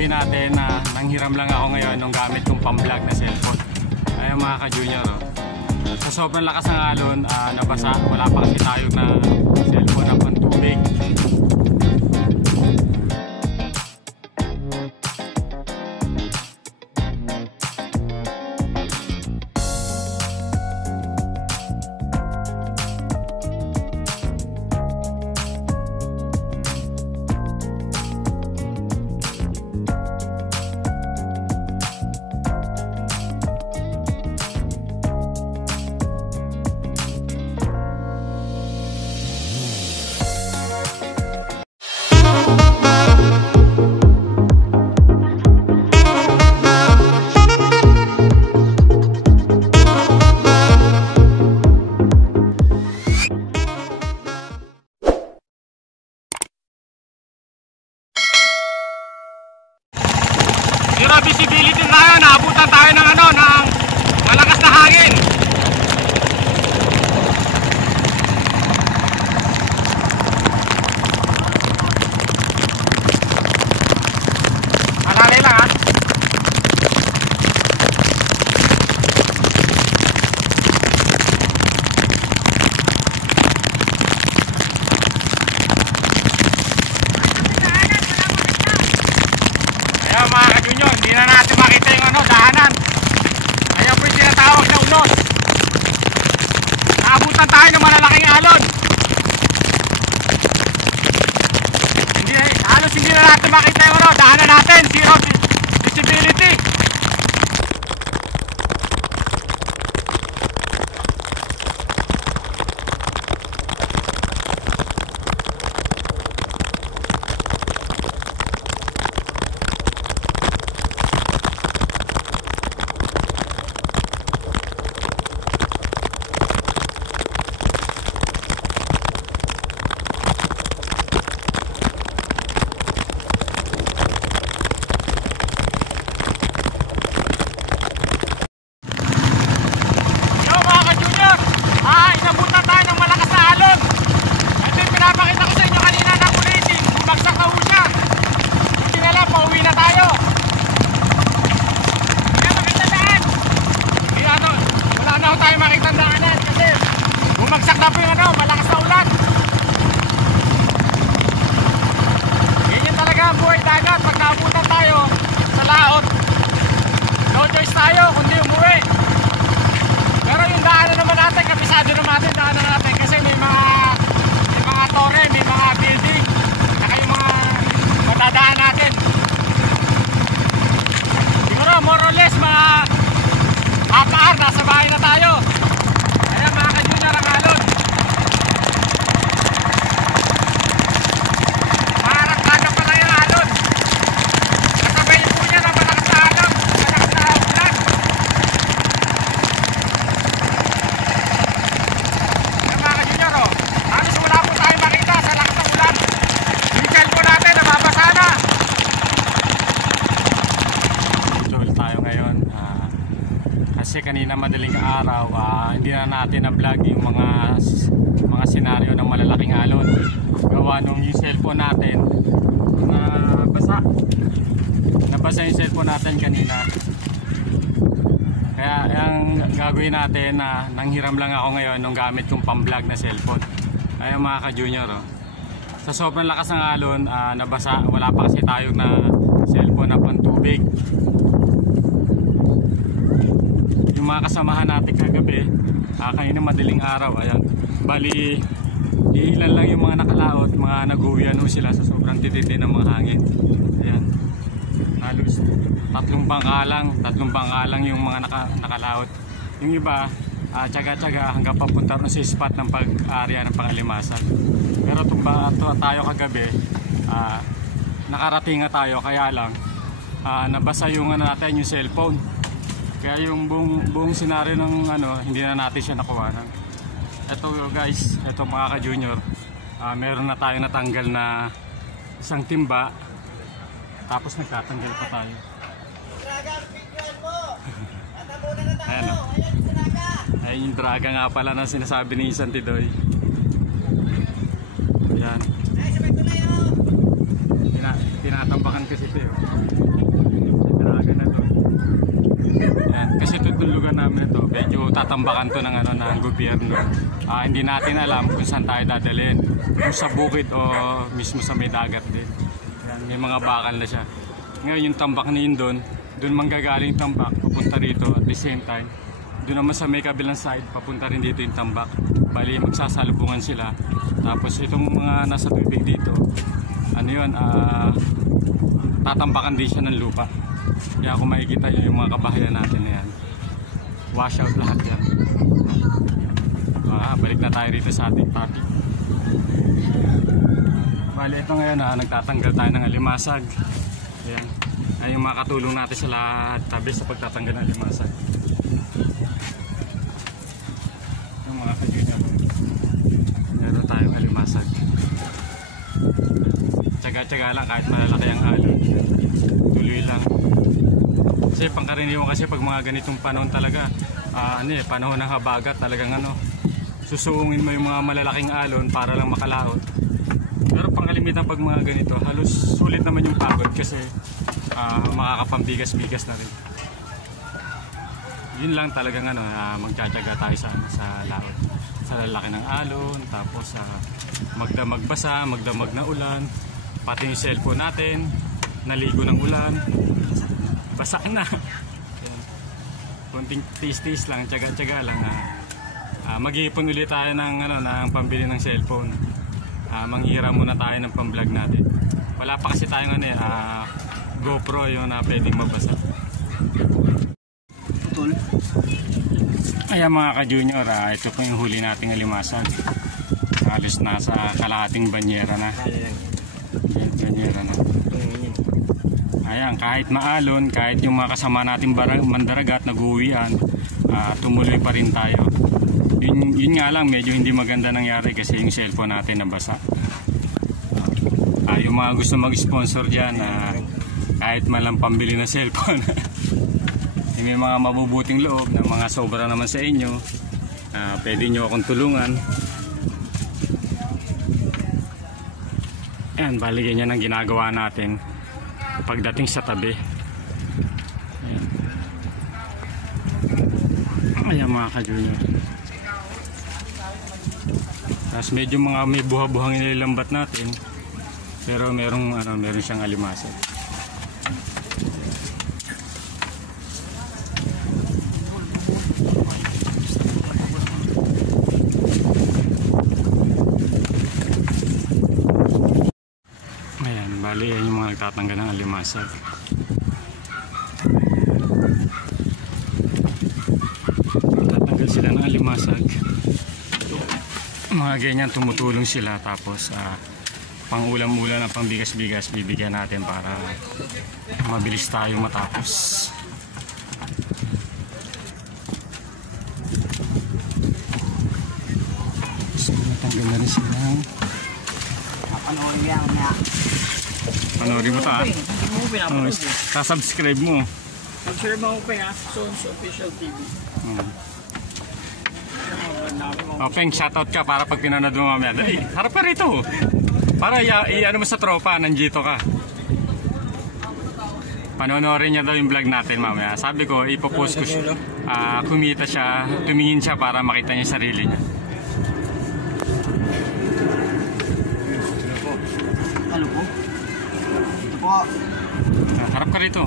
gagawin natin na nanghiram lang ako ngayon nung gamit kong pang-vlog na cellphone. Ayun mga ka-junior, oh. Sa sobrang lakas ng alon, nabasa. Wala pa kasi tayo na cellphone na pantubig. Zero visibility tayo, naabutan tayo ng ng malakas na hangin. Malalay lang ha. Mga ka-junior, hindi na natin makita yung daanan. Ayan po yung tinatawag na unos. Naabutan tayo ng malalaking alon. Halos hindi na natin makita yung daanan natin. Zero visibility. Inabutan tayo ng malakas na alon. Ito yung pinapakita ko sa inyo kanina na kulitin. Bumagsak na ho siya. Buti na lang, pauwi na tayo. Kaya makita daan. Wala na ho tayo makita daanan kasi bumagsak na po yung malakas na ulan. Ganyan talaga ang buhay dagat. Pag naabutan tayo sa laot, no choice tayo kundi umuwi. Pero yung daanan naman natin, kabisado naman natin daanan natin kasi may mga tore, may mga building, saka yung mga matadaan natin. Siguro more or less mga half hour nasa bahay na tayo. Ayan mga ka-junior ang alon. Maharap-harap pala yung alon. Kasabay po niya ng malakas na alon, malakas na ulan. Halos wala po tayo makita sa lakas ng ulan. Yung cellphone natin nababasa na. Tuloy tayo ngayon kasi kanina madaling araw hindi na natin na-vlog yung mga senaryo ng malalaking alon. Gawa nung yung cellphone natin nabasa yung cellphone natin kanina. Kaya ang gagawin natin nanghiram lang ako ngayon nung gamit kong pang-vlog na cellphone. Ayun mga ka-junior, oh. Sa sobrang lakas ng alon, nabasa. Wala pa kasi tayo na cellphone na pantubig. Yung mga kasamahan natin kagabi, kanina madaling araw, ayan. Bali, ilan lang yung mga nakalaot, mga nag-uwian ho sila sa sobrang titindi ng mga hangin. Ayan. Halos tatlong bangka lang yung mga nakalaot. Yung iba tsaga-tsaga hanggang papunta rin sa spot ng pag-area ng pangalimasan. Pero tayo kagabi, nakarating nga tayo, kaya lang nabasa yung natin yung cellphone. Kaya yung buong senaryo ng hindi na natin siya nakuha. Ito guys, ito mga ka-junior, meron na tayo natanggal na isang timba, tapos nagtatanggal pa tayo. Ayan o. Ayan yung draga nga pala na sinasabi ni Santidoy. Ayan. Tinatambakan kasi ito. itong lugar namin ito, medyo tatambakan to ng ano ng gobyerno. Hindi natin alam kung saan tayo dadalhin. Kung sa bukid o mismo sa may dagat din. Yan, may mga bakal na siya. Ngayon yung tambak na yun doon manggagaling tambak papunta rito at the same time. Doon naman sa may kabilang side, papunta rin dito yung tambak. Bali magsasalubungan sila. Tapos itong mga nasa tubig dito, ano yun, tatambakan din siya ng lupa. Kaya kung makikita nyo yung mga kabahayan natin na yan, wash out lahat yan. Balik na tayo rito sa ating topic. Bali ito ngayon nagtatanggal tayo ng alimasag. Ayan. Ay yung makatulong natin sa lahat tabi sa pagtatanggal ng alimasag. Yung mga kajunior, meron tayong alimasag. Tsaga-tsaga lang kahit malalaki ang alon. Tuloy lang. Kasi pangkaraniwan kasi pag mga ganitong panahon talaga, panahon ng habagat talagang susuungin mo yung mga malalaking alon para lang makalaot. Pero pangkalimitan pag mga ganito, halos sulit naman yung pagod kasi makakapambigas-bigas na rin. Yun lang talagang magtsatsaga tayo sa laot. Sa lalaki ng alon, tapos magdamag basa, magdamag na ulan, pati yung cellphone natin, naligo ng ulan, basa na. Konting tis-tis lang, tsaga-tsaga lang. Mag-iipon ulit tayo ng pambili ng cellphone. Manghiram muna tayo ng pang-vlog natin. Wala pa kasi tayong GoPro yung na pwedeng mabasa. Putol. Ayan mga ka-junior, ito po yung huli nating alimasag. Halos nasa kalahating banyera na. Banyera na. Ayan, kahit maalon, kahit yung mga kasama nating mandaragat nag-uwian, tumuloy pa rin tayo. Yun nga lang, medyo hindi maganda nangyari kasi yung cellphone natin nabasa. Yung mga gusto mag-sponsor dyan, kahit malang pambili na cellphone, may mga mabubuting loob na mga sobra naman sa inyo, pwede nyo akong tulungan. Ayan, baligyan yan ang ginagawa natin pagdating sa tabi. Ayan mga ka-junior. Tapos medyo may buha-buhang inilambat natin, pero meron siyang alimasag. Ayan, bali yan yung mga nagtatanggal ng alimasag. Tatanggal sila ng alimasag. Mga ganyan, tumutulong sila. Tapos pang ulam-ulam at pang bigas-bigas bibigyan natin para mabilis tayo matapos. So natanggal na rin sila. Panoorin yan na. Panoorin mo ito Sasubscribe mo. Subscribe mo pa nga, Sons Official TV. Peng, shoutout ka para pag pinanood mo mamaya. Dali, harap ka rito. Para i-ano mo sa tropa, nandito ka. Panonorin niya daw yung vlog natin mamaya. Sabi ko, ipopost ko siya. Kumita siya, tumingin siya para makita niya sarili niya. Ano po? Ito po. Harap ka rito.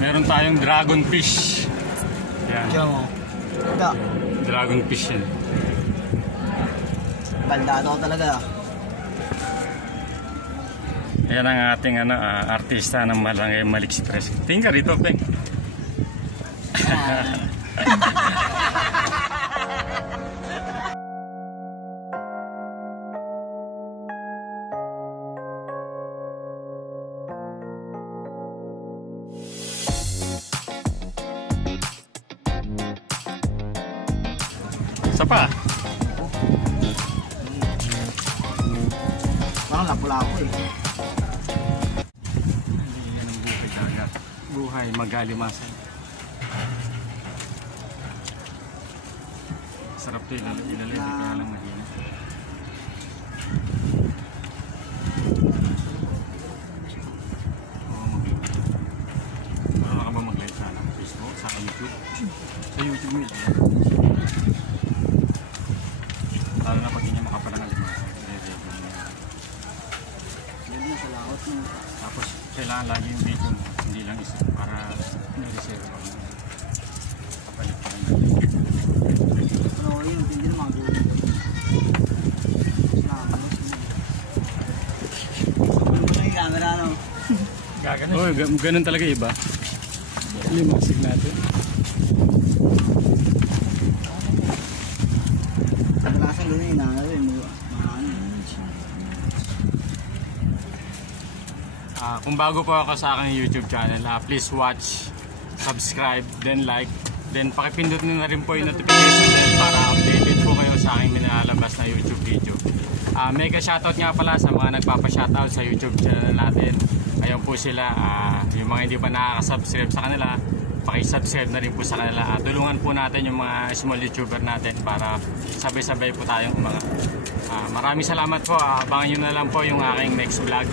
Meron tayong dragon fish. Yan. Diyan mo. Ito. Dragon fish yan. Baldado ko talaga. Yan ang ating artista ng Malangay Malik Stress. Tingin ka rito, Peng. Isa pa. Parang lapula ako eh. Buhay, mag-alimasan. Sarap ito, ilalim, kaya lang mahina. Marunong ka ba mag-light sana? Facebook? Sana YouTube. Sa YouTube mo yun. Lalo na pag hindi niya makapalang alimango. Yan na sa laot mo. Tapos kailangan lagi yung video mo, hindi lang isa para na-reserve ako. Kapalit pa rin natin. Pero yun, hindi na mga gulo. Ano mo na yung camera, no? Gaganon. Oh, ganun talaga iba. Limaksig natin. Kadalasan doon yung inaano yun. Kung bago po ako sa aking YouTube channel, please watch, subscribe, then like, then pakipindot nyo na rin po yung notification bell para updated po kayo sa aking minalabas na YouTube video. Mega shoutout nga pala sa mga nagpapa-shoutout sa YouTube channel natin. Ayun po sila, yung mga hindi pa nakaka-subscribe sa kanila, paki-subscribe na rin po sa kanila. Tulungan po natin yung mga small YouTuber natin para sabay-sabay po tayong mga. Maraming salamat po, abangan nyo na lang po yung aking next vlog.